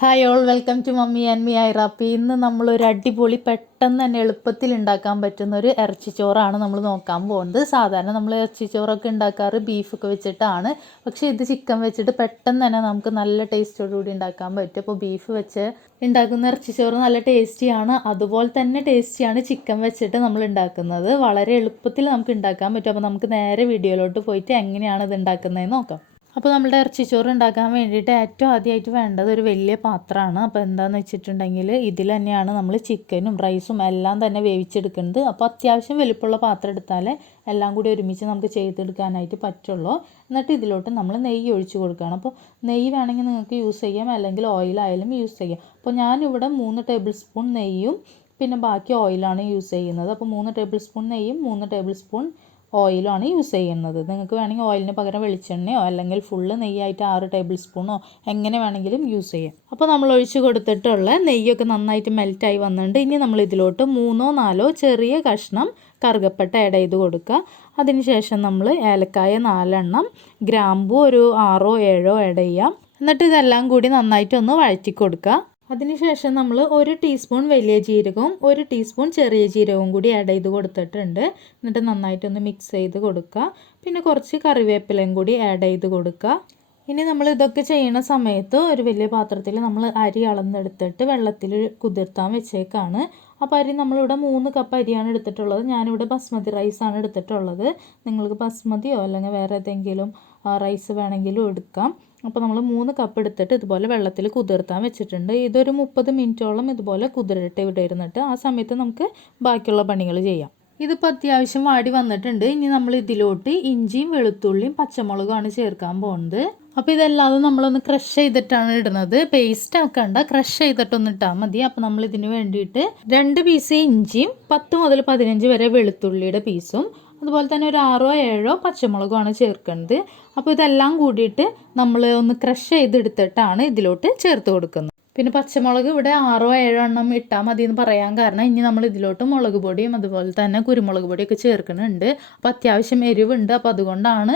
Hi all, welcome to mummy and me ഐറാപ്പി. ഇന്ന് നമ്മളൊരു അടിപൊളി പെട്ടെന്ന് തന്നെ എളുപ്പത്തിൽ ഉണ്ടാക്കാൻ പറ്റുന്ന ഒരു ഇറച്ചിച്ചോറാണ് നമ്മൾ നോക്കാൻ പോകുന്നത്. സാധാരണ നമ്മൾ ഇറച്ചിച്ചോറൊക്കെ ഉണ്ടാക്കാറ് ബീഫൊക്കെ വെച്ചിട്ടാണ്. പക്ഷേ ഇത് ചിക്കൻ വെച്ചിട്ട് പെട്ടെന്ന് തന്നെ നമുക്ക് നല്ല ടേസ്റ്റോടുകൂടി ഉണ്ടാക്കാൻ പറ്റും. അപ്പോൾ ബീഫ് വെച്ച് ഉണ്ടാക്കുന്ന ഇറച്ചിച്ചോറ് നല്ല ടേസ്റ്റിയാണ്. അതുപോലെ തന്നെ ടേസ്റ്റിയാണ് ചിക്കൻ വെച്ചിട്ട് നമ്മൾ ഉണ്ടാക്കുന്നത്. വളരെ എളുപ്പത്തിൽ നമുക്ക് ഉണ്ടാക്കാൻ പറ്റും. അപ്പോൾ നമുക്ക് നേരെ വീഡിയോയിലോട്ട് പോയിട്ട് എങ്ങനെയാണ് ഇത് ഉണ്ടാക്കുന്നതെന്ന് നോക്കാം. അപ്പോൾ നമ്മുടെ ഇറച്ചിച്ചോറ് ഉണ്ടാക്കാൻ വേണ്ടിയിട്ട് ഏറ്റവും ആദ്യമായിട്ട് വേണ്ടത് ഒരു വലിയ പാത്രമാണ്. അപ്പോൾ എന്താണെന്ന് വെച്ചിട്ടുണ്ടെങ്കിൽ ഇതിൽ തന്നെയാണ് നമ്മൾ ചിക്കനും റൈസും എല്ലാം തന്നെ വേവിച്ചെടുക്കുന്നത്. അപ്പോൾ അത്യാവശ്യം വലുപ്പമുള്ള പാത്രം എടുത്താലേ എല്ലാം കൂടി ഒരുമിച്ച് നമുക്ക് ചെയ്തെടുക്കാനായിട്ട് പറ്റുള്ളൂ. എന്നിട്ട് ഇതിലോട്ട് നമ്മൾ നെയ്യ് ഒഴിച്ച് കൊടുക്കുകയാണ്. അപ്പോൾ നെയ്യ് വേണമെങ്കിൽ നിങ്ങൾക്ക് യൂസ് ചെയ്യാം, അല്ലെങ്കിൽ ഓയിലായാലും യൂസ് ചെയ്യാം. അപ്പോൾ ഞാനിവിടെ 3 ടേബിൾ സ്പൂൺ നെയ്യും പിന്നെ ബാക്കി ഓയിലാണ് യൂസ് ചെയ്യുന്നത്. അപ്പോൾ 3 ടേബിൾ സ്പൂൺ നെയ്യും 3 ടേബിൾ സ്പൂൺ ഓയിലാണ് യൂസ് ചെയ്യുന്നത്. നിങ്ങൾക്ക് വേണമെങ്കിൽ ഓയിലിന് പകരം വെളിച്ചെണ്ണയോ അല്ലെങ്കിൽ ഫുള്ള് നെയ്യായിട്ട് 6 ടേബിൾ സ്പൂണോ എങ്ങനെ വേണമെങ്കിലും യൂസ് ചെയ്യാം. അപ്പോൾ നമ്മൾ ഒഴിച്ച് കൊടുത്തിട്ടുള്ള നെയ്യൊക്കെ നന്നായിട്ട് മെൽറ്റായി വന്നിട്ടുണ്ട്. ഇനി നമ്മൾ ഇതിലോട്ട് 3-4 ചെറിയ കഷ്ണം കറുകപ്പട്ട ആഡ് ചെയ്ത് കൊടുക്കുക. അതിനുശേഷം നമ്മൾ ഏലക്കായ 4 എണ്ണം, ഗ്രാമ്പൂ ഒരു 6-7 ആഡ് ചെയ്യാം. എന്നിട്ട് ഇതെല്ലാം കൂടി നന്നായിട്ടൊന്ന് വഴറ്റി കൊടുക്കുക. അതിനുശേഷം നമ്മൾ 1 ടീസ്പൂൺ വലിയ ജീരകവും 1 ടീസ്പൂൺ ചെറിയ ജീരകവും കൂടി ആഡ് ചെയ്ത് കൊടുത്തിട്ടുണ്ട്. എന്നിട്ട് നന്നായിട്ടൊന്ന് മിക്സ് ചെയ്ത് കൊടുക്കുക. പിന്നെ കുറച്ച് കറിവേപ്പിലയും കൂടി ആഡ് ചെയ്ത് കൊടുക്കുക. ഇനി നമ്മൾ ഇതൊക്കെ ചെയ്യുന്ന സമയത്ത് ഒരു വലിയ പാത്രത്തിൽ നമ്മൾ അരി അളന്നെടുത്തിട്ട് വെള്ളത്തിൽ കുതിർത്താൻ വെച്ചേക്കാണ്. അപ്പോൾ അരി നമ്മളിവിടെ 3 കപ്പ് അരിയാണ് എടുത്തിട്ടുള്ളത്. ഞാനിവിടെ ബസ്മതി റൈസാണ് എടുത്തിട്ടുള്ളത്. നിങ്ങൾക്ക് ബസ്മതിയോ അല്ലെങ്കിൽ വേറെ ഏതെങ്കിലും റൈസ് വേണമെങ്കിലും എടുക്കാം. അപ്പോൾ നമ്മൾ 3 കപ്പ് എടുത്തിട്ട് ഇതുപോലെ വെള്ളത്തിൽ കുതിർത്താൻ വെച്ചിട്ടുണ്ട്. ഇതൊരു 30 മിനിറ്റോളം ഇതുപോലെ കുതിരട്ട് ഇവിടെ ഇരുന്നിട്ട് ആ സമയത്ത് നമുക്ക് ബാക്കിയുള്ള പണികൾ ചെയ്യാം. ഇതിപ്പോൾ അത്യാവശ്യം വാടി വന്നിട്ടുണ്ട്. ഇനി നമ്മൾ ഇതിലോട്ട് ഇഞ്ചിയും വെളുത്തുള്ളിയും പച്ചമുളകുമാണ് ചേർക്കാൻ പോകുന്നത്. അപ്പോൾ ഇതെല്ലാതും നമ്മളൊന്ന് ക്രഷ് ചെയ്തിട്ടാണ് ഇടുന്നത്. പേസ്റ്റ് ആക്കണ്ട, ക്രഷ് ചെയ്തിട്ടൊന്ന് ഇട്ടാൽ മതി. അപ്പോൾ നമ്മൾ ഇതിന് വേണ്ടിയിട്ട് 2 പീസ് ഇഞ്ചിയും 10 മുതൽ 15 വരെ വെളുത്തുള്ളിയുടെ പീസും അതുപോലെ തന്നെ ഒരു 6-7 പച്ചമുളകുമാണ് ചേർക്കുന്നത്. അപ്പോൾ ഇതെല്ലാം കൂടിയിട്ട് നമ്മൾ ഒന്ന് ക്രഷ് ചെയ്തെടുത്തിട്ടാണ് ഇതിലോട്ട് ചേർത്ത് കൊടുക്കുന്നത്. പിന്നെ പച്ചമുളക് ഇവിടെ 6-7 എണ്ണം ഇട്ടാൽ മതി എന്ന് പറയാൻ കാരണം ഇനി നമ്മൾ ഇതിലോട്ട് മുളക് പൊടിയും അതുപോലെ തന്നെ കുരുമുളക് പൊടിയൊക്കെ ചേർക്കുന്നുണ്ട്. അപ്പോൾ അത്യാവശ്യം എരിവുണ്ട്. അപ്പോൾ അതുകൊണ്ടാണ്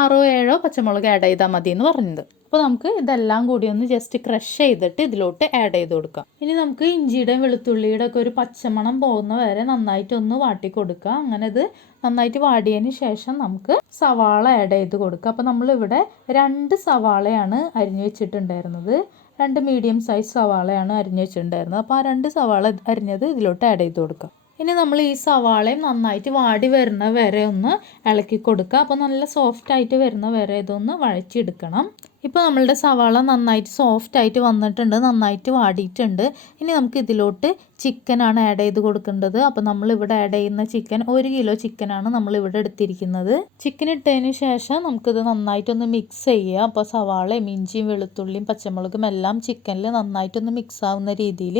6-7 പച്ചമുളക് ആഡ് ചെയ്താൽ മതി എന്ന് പറഞ്ഞത്. അപ്പോൾ നമുക്ക് ഇതെല്ലാം കൂടി ഒന്ന് ജസ്റ്റ് ക്രഷ് ചെയ്തിട്ട് ഇതിലോട്ട് ആഡ് ചെയ്ത് കൊടുക്കാം. ഇനി നമുക്ക് ഇഞ്ചിയുടെയും വെളുത്തുള്ളിയുടെ ഒക്കെ ഒരു പച്ചമണം പോകുന്ന വരെ നന്നായിട്ടൊന്ന് വാട്ടി കൊടുക്കുക. അങ്ങനെ ഇത് നന്നായിട്ട് വാടിയതിന് ശേഷം നമുക്ക് സവാള ആഡ് ചെയ്ത് കൊടുക്കുക. അപ്പോൾ നമ്മളിവിടെ 2 സവാളയാണ് അരിഞ്ഞു വെച്ചിട്ടുണ്ടായിരുന്നത്. 2 മീഡിയം സൈസ് സവാളയാണ് അരിഞ്ഞു വെച്ചിട്ടുണ്ടായിരുന്നത്. അപ്പോൾ ആ 2 സവാള അരിഞ്ഞത് ഇതിലോട്ട് ആഡ് ചെയ്ത് കൊടുക്കുക. ഇനി നമ്മൾ ഈ സവാളയും നന്നായിട്ട് വാടി വരുന്ന വരെ ഒന്ന് ഇളക്കി കൊടുക്കുക. അപ്പോൾ നല്ല സോഫ്റ്റായിട്ട് വരുന്ന വരെ ഇതൊന്ന് വഴച്ചെടുക്കണം. ഇപ്പോൾ നമ്മളുടെ സവാള നന്നായിട്ട് സോഫ്റ്റായിട്ട് വന്നിട്ടുണ്ട്, നന്നായിട്ട് വാടിയിട്ടുണ്ട്. ഇനി നമുക്ക് ഇതിലോട്ട് ചിക്കനാണ് ആഡ് ചെയ്ത് കൊടുക്കേണ്ടത്. അപ്പോൾ നമ്മളിവിടെ ആഡ് ചെയ്യുന്ന ചിക്കൻ 1 കിലോ ചിക്കനാണ് നമ്മളിവിടെ എടുത്തിരിക്കുന്നത്. ചിക്കൻ ഇട്ടതിന് ശേഷം നമുക്കിത് നന്നായിട്ടൊന്ന് മിക്സ് ചെയ്യുക. അപ്പോൾ സവാളയും ഇഞ്ചിയും വെളുത്തുള്ളിയും പച്ചമുളകും എല്ലാം ചിക്കനിൽ നന്നായിട്ടൊന്ന് മിക്സ് ആവുന്ന രീതിയിൽ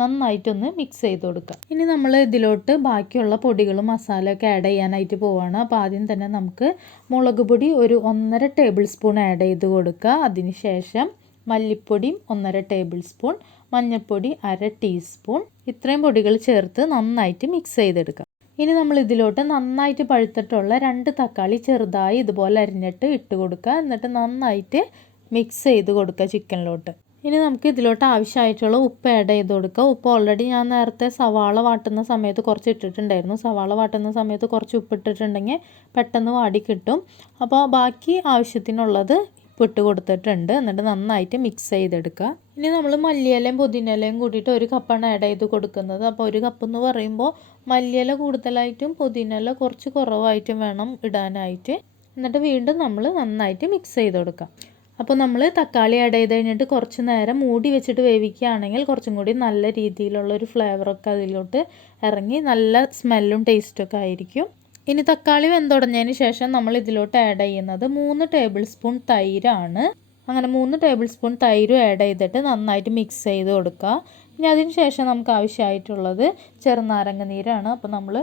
നന്നായിട്ടൊന്ന് മിക്സ് ചെയ്ത് കൊടുക്കുക. ഇനി നമ്മൾ ഇതിലോട്ട് ബാക്കിയുള്ള പൊടികളും മസാലയൊക്കെ ആഡ് ചെയ്യാനായിട്ട് പോവുകയാണ്. അപ്പോൾ ആദ്യം തന്നെ നമുക്ക് മുളക് പൊടി ഒരു 1.5 ടേബിൾ സ്പൂൺ ആഡ് ചെയ്ത് കൊടുക്കുക. അതിനുശേഷം മല്ലിപ്പൊടിയും 1.5 ടേബിൾ സ്പൂൺ, മഞ്ഞൾപ്പൊടി 1/2 ടീസ്പൂൺ, ഇത്രയും പൊടികൾ ചേർത്ത് നന്നായിട്ട് മിക്സ് ചെയ്തെടുക്കുക. ഇനി നമ്മൾ ഇതിലോട്ട് നന്നായിട്ട് പഴുത്തിട്ടുള്ള 2 തക്കാളി ചെറുതായി ഇതുപോലെ അരിഞ്ഞിട്ട് ഇട്ട് കൊടുക്കുക. എന്നിട്ട് നന്നായിട്ട് മിക്സ് ചെയ്ത് കൊടുക്കുക ചിക്കനിലോട്ട്. ഇനി നമുക്ക് ഇതിലോട്ട് ആവശ്യമായിട്ടുള്ള ഉപ്പ് ആഡ് ചെയ്ത് കൊടുക്കുക. ഉപ്പ് ഓൾറെഡി ഞാൻ നേരത്തെ സവാള വാട്ടുന്ന സമയത്ത് കുറച്ച് ഇട്ടിട്ടുണ്ടായിരുന്നു. സവാള വാട്ടുന്ന സമയത്ത് കുറച്ച് ഉപ്പ് ഇട്ടിട്ടുണ്ടെങ്കിൽ പെട്ടെന്ന് വാടി കിട്ടും. അപ്പോൾ ബാക്കി ആവശ്യത്തിനുള്ളത് ഉപ്പിട്ട് കൊടുത്തിട്ടുണ്ട്. എന്നിട്ട് നന്നായിട്ട് മിക്സ് ചെയ്തെടുക്കുക. ഇനി നമ്മൾ മല്ലിയിലയും പുതിനയിലയും കൂടിയിട്ട് 1 കപ്പാണ് ആഡ് ചെയ്ത് കൊടുക്കുന്നത്. അപ്പോൾ 1 കപ്പ് എന്ന് പറയുമ്പോൾ മല്ലിയില കൂടുതലായിട്ടും പുതിനയില കുറച്ച് കുറവായിട്ടും വേണം ഇടാനായിട്ട്. എന്നിട്ട് വീണ്ടും നമ്മൾ നന്നായിട്ട് മിക്സ് ചെയ്ത് കൊടുക്കാം. അപ്പോൾ നമ്മൾ തക്കാളി ആഡ് ചെയ്ത് കഴിഞ്ഞിട്ട് കുറച്ച് നേരം മൂടി വെച്ചിട്ട് വേവിക്കുകയാണെങ്കിൽ കുറച്ചും കൂടി നല്ല രീതിയിലുള്ളൊരു ഫ്ലേവറൊക്കെ അതിലോട്ട് ഇറങ്ങി നല്ല സ്മെല്ലും ടേസ്റ്റൊക്കെ ആയിരിക്കും. ഇനി തക്കാളി വെന്തുടഞ്ഞതിന് ശേഷം നമ്മൾ ഇതിലോട്ട് ആഡ് ചെയ്യുന്നത് 3 ടേബിൾ സ്പൂൺ തൈരാണ്. അങ്ങനെ 3 ടേബിൾ സ്പൂൺ തൈരും ആഡ് ചെയ്തിട്ട് നന്നായിട്ട് മിക്സ് ചെയ്ത് കൊടുക്കുക. ഇനി അതിന് ശേഷം നമുക്ക് ആവശ്യമായിട്ടുള്ളത് ചെറുനാരങ്ങ നീരാണ്. അപ്പോൾ നമ്മൾ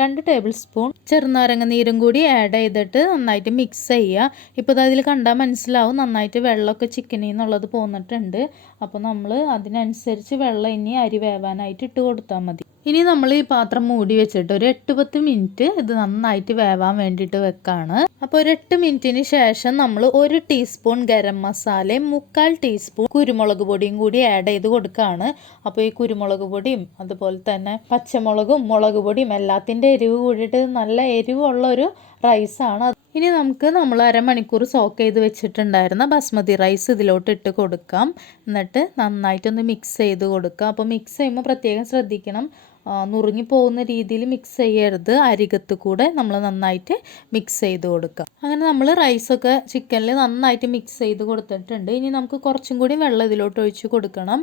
2 ടേബിൾ സ്പൂൺ ചെറുനാരങ്ങ നീരും കൂടി ആഡ് ചെയ്തിട്ട് നന്നായിട്ട് മിക്സ് ചെയ്യുക. ഇപ്പോൾ അതിൽ കണ്ടാൽ മനസ്സിലാവും നന്നായിട്ട് വെള്ളമൊക്കെ ചിക്കനിൽ നിന്നുള്ളത് പോന്നിട്ടുണ്ട്. അപ്പോൾ നമ്മൾ അതിനനുസരിച്ച് വെള്ളം ഇനി അരി വേവാനായിട്ട് ഇട്ട് കൊടുത്താൽ മതി. ഇനി നമ്മൾ ഈ പാത്രം മൂടി വെച്ചിട്ട് ഒരു 8-10 മിനിറ്റ് ഇത് നന്നായിട്ട് വേവാൻ വേണ്ടിയിട്ട് വെക്കാണ്. അപ്പോൾ ഒരു 8 മിനിറ്റിന് ശേഷം നമ്മൾ 1 ടീസ്പൂൺ ഗരം മസാലയും 1/4 ടീസ്പൂൺ കുരുമുളക് പൊടിയും കൂടി ആഡ് ചെയ്ത് കൊടുക്കുകയാണ്. അപ്പോൾ ഈ കുരുമുളക് പൊടിയും അതുപോലെ തന്നെ പച്ചമുളകും മുളക് പൊടിയും എല്ലാത്തിൻ്റെ എരിവ് കൂടിയിട്ട് നല്ല എരിവുള്ള ഒരു റൈസാണ്. ഇനി നമുക്ക് നമ്മൾ അരമണിക്കൂർ സോക്ക് ചെയ്ത് വെച്ചിട്ടുണ്ടായിരുന്ന ബസ്മതി റൈസ് ഇതിലോട്ട് ഇട്ട് കൊടുക്കാം. എന്നിട്ട് നന്നായിട്ടൊന്ന് മിക്സ് ചെയ്ത് കൊടുക്കുക. അപ്പോൾ മിക്സ് ചെയ്യുമ്പോൾ പ്രത്യേകം ശ്രദ്ധിക്കണം, നുറുങ്ങി പോകുന്ന രീതിയിൽ മിക്സ് ചെയ്യരുത്. അരികത്ത് കൂടെ നമ്മൾ നന്നായിട്ട് മിക്സ് ചെയ്ത് കൊടുക്കുക. അങ്ങനെ നമ്മൾ റൈസൊക്കെ ചിക്കനിൽ നന്നായിട്ട് മിക്സ് ചെയ്ത് കൊടുത്തിട്ടുണ്ട്. ഇനി നമുക്ക് കുറച്ചും കൂടി വെള്ളം ഇതിലോട്ട് ഒഴിച്ച് കൊടുക്കണം.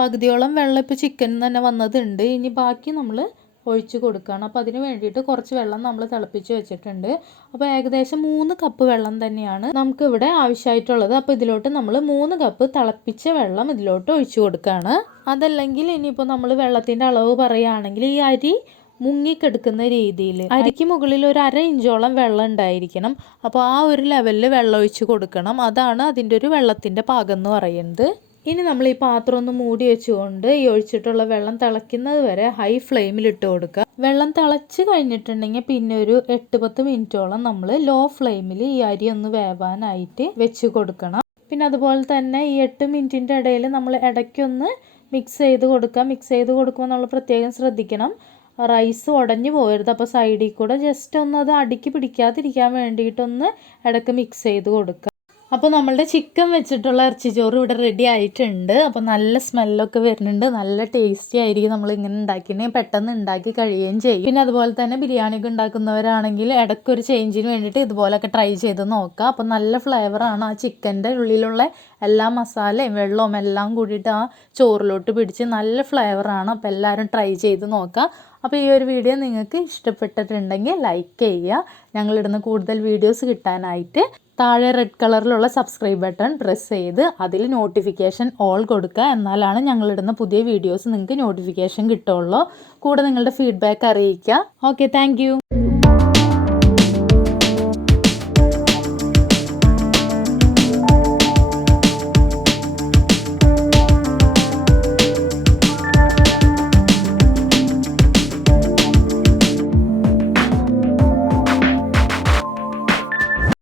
പകുതിയോളം വെള്ളം ഇപ്പോൾ ചിക്കനിൽ തന്നെ വന്നതുണ്ട്. ഇനി ബാക്കി നമ്മൾ ഒഴിച്ച് കൊടുക്കുകയാണ്. അപ്പോൾ അതിന് വേണ്ടിയിട്ട് കുറച്ച് വെള്ളം നമ്മൾ തിളപ്പിച്ച് വെച്ചിട്ടുണ്ട്. അപ്പോൾ ഏകദേശം 3 കപ്പ് വെള്ളം തന്നെയാണ് നമുക്കിവിടെ ആവശ്യമായിട്ടുള്ളത്. അപ്പോൾ ഇതിലോട്ട് നമ്മൾ 3 കപ്പ് തിളപ്പിച്ച വെള്ളം ഇതിലോട്ട് ഒഴിച്ച് കൊടുക്കുകയാണ്. അതല്ലെങ്കിൽ ഇനിയിപ്പോൾ നമ്മൾ വെള്ളത്തിൻ്റെ അളവ് പറയുകയാണെങ്കിൽ ഈ അരി മുങ്ങിക്കെടുക്കുന്ന രീതിയിൽ അരിക്ക് മുകളിൽ ഒരു 1/2 ഇഞ്ചോളം വെള്ളം ഉണ്ടായിരിക്കണം. അപ്പോൾ ആ ഒരു ലെവലിൽ വെള്ളം ഒഴിച്ച് കൊടുക്കണം. അതാണ് അതിൻ്റെ ഒരു വെള്ളത്തിൻ്റെ പാകം എന്ന് പറയുന്നത്. ഇനി നമ്മൾ ഈ പാത്രം ഒന്ന് മൂടി വെച്ചുകൊണ്ട് ഈ ഒഴിച്ചിട്ടുള്ള വെള്ളം തിളയ്ക്കുന്നത് വരെ ഹൈ ഫ്ലെയിമിൽ ഇട്ട് കൊടുക്കുക. വെള്ളം തിളച്ച് കഴിഞ്ഞിട്ടുണ്ടെങ്കിൽ പിന്നെ ഒരു 8-10 മിനിറ്റോളം നമ്മൾ ലോ ഫ്ലെയിമിൽ ഈ അരി ഒന്ന് വേവാനായിട്ട് വെച്ച് കൊടുക്കണം. പിന്നെ അതുപോലെ തന്നെ ഈ 8 മിനിറ്റിൻ്റെ ഇടയിൽ നമ്മൾ ഇടയ്ക്കൊന്ന് മിക്സ് ചെയ്ത് കൊടുക്കുക. മിക്സ് ചെയ്ത് കൊടുക്കുമ്പോൾ നമ്മൾ പ്രത്യേകം ശ്രദ്ധിക്കണം, റൈസ് ഉടഞ്ഞു പോകരുത്. അപ്പോൾ സൈഡിൽ കൂടെ ജസ്റ്റ് ഒന്ന് അത് അടിക്ക് പിടിക്കാതിരിക്കാൻ വേണ്ടിയിട്ടൊന്ന് ഇടയ്ക്ക് മിക്സ് ചെയ്ത് കൊടുക്കുക. അപ്പോൾ നമ്മളുടെ ചിക്കൻ വെച്ചിട്ടുള്ള ഇറച്ചിച്ചോറ് ഇവിടെ റെഡി ആയിട്ടുണ്ട്. അപ്പോൾ നല്ല സ്മെല്ലൊക്കെ വരുന്നുണ്ട്, നല്ല ടേസ്റ്റി ആയിരിക്കും. നമ്മൾ ഇങ്ങനെ ഉണ്ടാക്കിയിട്ടുണ്ടെങ്കിൽ പെട്ടെന്ന് ഉണ്ടാക്കി കഴിയുകയും ചെയ്യും. പിന്നെ അതുപോലെ തന്നെ ബിരിയാണിയൊക്കെ ഉണ്ടാക്കുന്നവരാണെങ്കിൽ ഇടയ്ക്കൊരു ചേഞ്ചിന് വേണ്ടിയിട്ട് ഇതുപോലൊക്കെ ട്രൈ ചെയ്ത് നോക്കുക. അപ്പോൾ നല്ല ഫ്ലേവറാണ്. ആ ചിക്കൻ്റെ ഉള്ളിലുള്ള എല്ലാ മസാലയും വെള്ളവും എല്ലാം കൂടിയിട്ട് ആ ചോറിലോട്ട് പിടിച്ച് നല്ല ഫ്ലേവറാണ്. അപ്പോൾ എല്ലാവരും ട്രൈ ചെയ്ത് നോക്കുക. അപ്പോൾ ഈ ഒരു വീഡിയോ നിങ്ങൾക്ക് ഇഷ്ടപ്പെട്ടിട്ടുണ്ടെങ്കിൽ ലൈക്ക് ചെയ്യുക. ഞങ്ങളിടുന്ന കൂടുതൽ വീഡിയോസ് കിട്ടാനായിട്ട് താഴെ റെഡ് കളറിലുള്ള സബ്സ്ക്രൈബ് ബട്ടൺ പ്രസ് ചെയ്ത് അതിൽ നോട്ടിഫിക്കേഷൻ ഓൾ കൊടുക്കുക. എന്നാലാണ് ഞങ്ങളിടുന്ന പുതിയ വീഡിയോസ് നിങ്ങൾക്ക് നോട്ടിഫിക്കേഷൻ കിട്ടുള്ളൂ. കൂടെ നിങ്ങളുടെ ഫീഡ്ബാക്ക് അറിയിക്കുക. Okay, thank